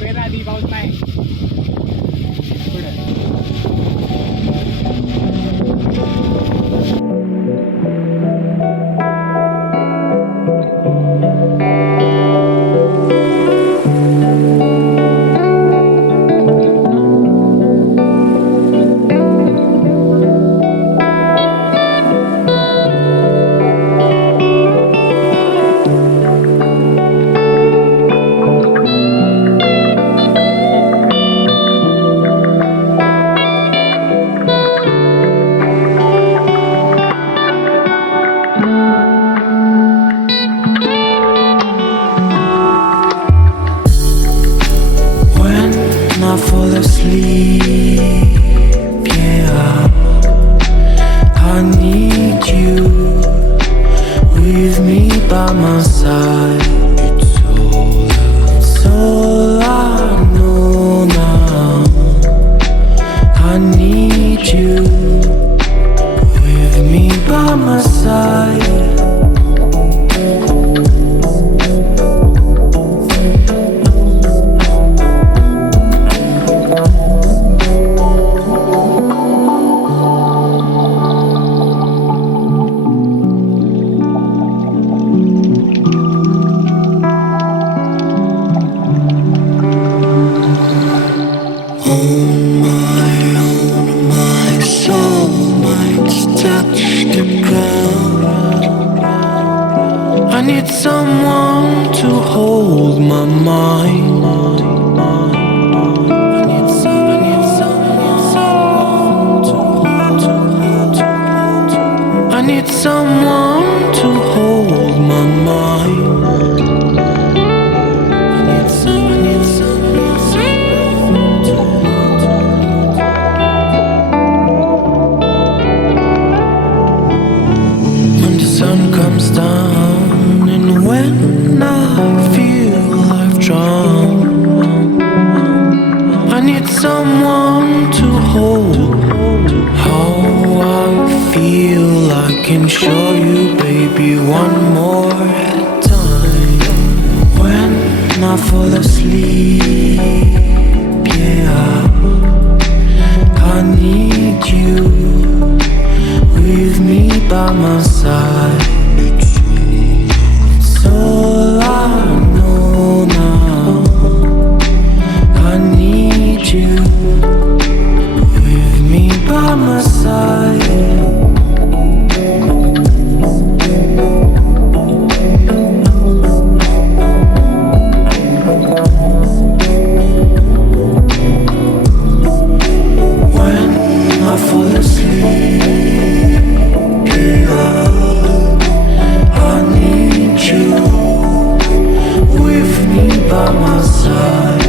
वेळ आधी पाऊस नाही पुढे. I fall asleep, yeah, I need you with me by my side. It's all I know now. I need you with me by my side. I need someone to hold my mind. I need someone to hold my mind. When the sun comes down and when I feel I've drowned, I need someone to hold how I feel. I can show you, baby, one more time. When I fall asleep, yeah, I need you with me by my side. It's all I know now. I need you with me by my side. When I fall asleep, yeah, I need you with me by my side.